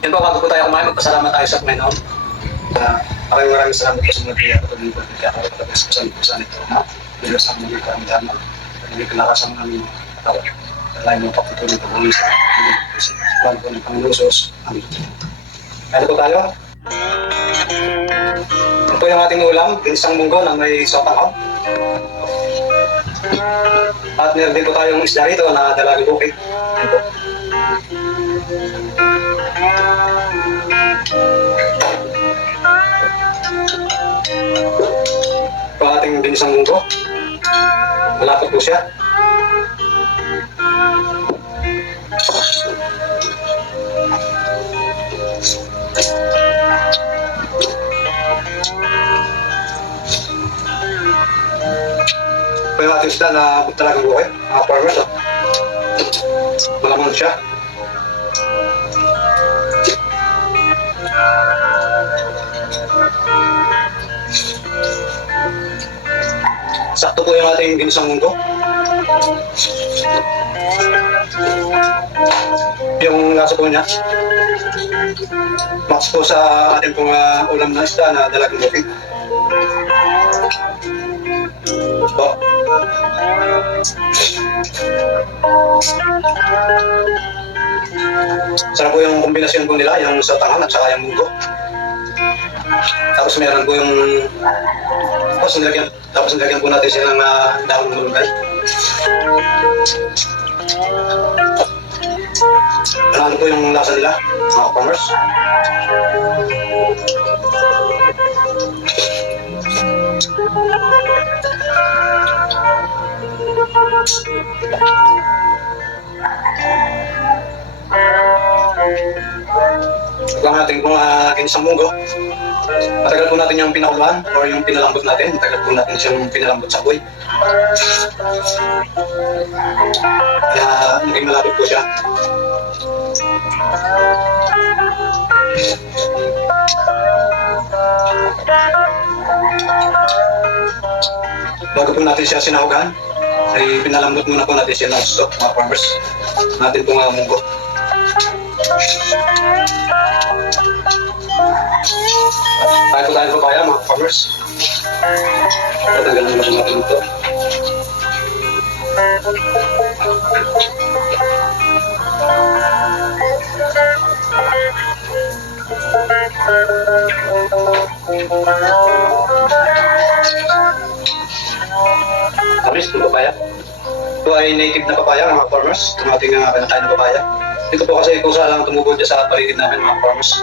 Yan po, bago po tayo kumain, magpasalamat tayo sa Panginoon. Maraming salamat po sa mga kaya patuloy po kaya ako tapos po sa nito na bilang sa mga karamdaman. Hindi pinakasama namin mga katawan. Lain mo patuloy po kami sa plan po ng Panginoon Sos. Amen. Ano po tayo? Ito po yung ating ulam, ginisang munggo na may sotang. At meron din po tayong isda rito na dalagang bukid. Ayan po. Ito ang ating ginisang munggo. Malapot po siya. Ito yung ating isda na talagang bukid, mga farmers. Malamang siya. Sakto po yung ating ginisang munggo. Yung lasa po niya, match po sa ating pong ulam na isda na dalagang bukid. Po. Sarap po yung kombinasyon po nila, yung sotangan at saka yung munggo. Tapos meron po yung tapos nilagyan po natin siya ng dahon ng malunggay. Ano po yung lasa nila, mga farmers? Ito ang ating ginisang munggo. Matagal po natin yung pinakuluan or yung pinalambot natin. Matagal po natin siyang pinalambot sa apoy. Kaya naging malapit po siya. Bago po natin siya sinahugan, ay pinalambot muna po natin siya ng gusto, mga farmers. Natin po mga munggo. Kaya po tayo papaya, mga farmers. Tatanggal naman natin ito. Tamis ng papaya. Ito ay native na papaya, mga farmers. Itong ating kinakain na papaya. Ito po kasi kung saan lang tumubod siya sa paligid namin, mga farmers.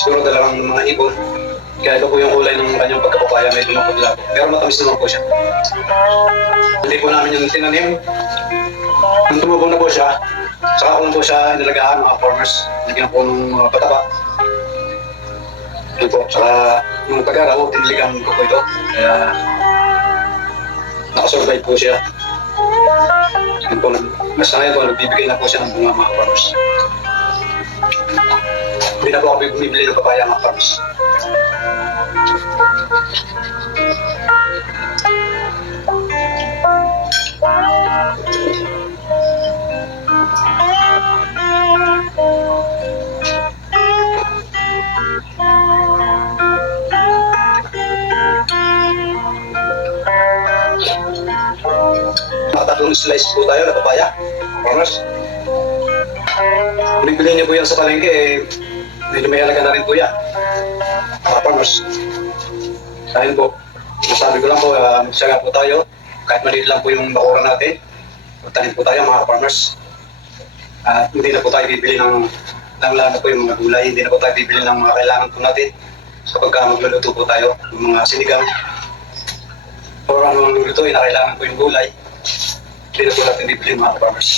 Siguro talagang mga ibon. Kaya ito po yung kulay ng kanyang pagkapapaya, medyo mapaglago. Pero matamis naman po siya. Hindi po namin yung tinanim. Nung tumubog na po siya, saka kung po siya inalagaan, mga farmers, naging po ng pataba. Ito po, saka nung pag-araw, tiniligan ko po ito. Kaya nakasurvive po siya. Yun po, mas na ngayon po, nagbibigay na po siya ng bunga, mga farmers. Hindi na po ako bumibili ng papaya, mga farmers. Nakatatlong slice po tayo na papaya, farmers. Kung bibili niyo po yan sa palengke, medyo may halaga na rin po yan, farmers. Dahil po, masabi ko lang po, magsaga po tayo. Kahit maliit lang po yung bakura natin, magtanim po tayo, mga farmers. At hindi na po tayo bibili ng lalo po yung mga gulay, hindi na po tayo bibili ng mga kailangan po natin kapag magluluto po tayo ng mga sinigang or ano ang luto, na kailangan po yung gulay. Hindi na po natin bibili, mga farmers.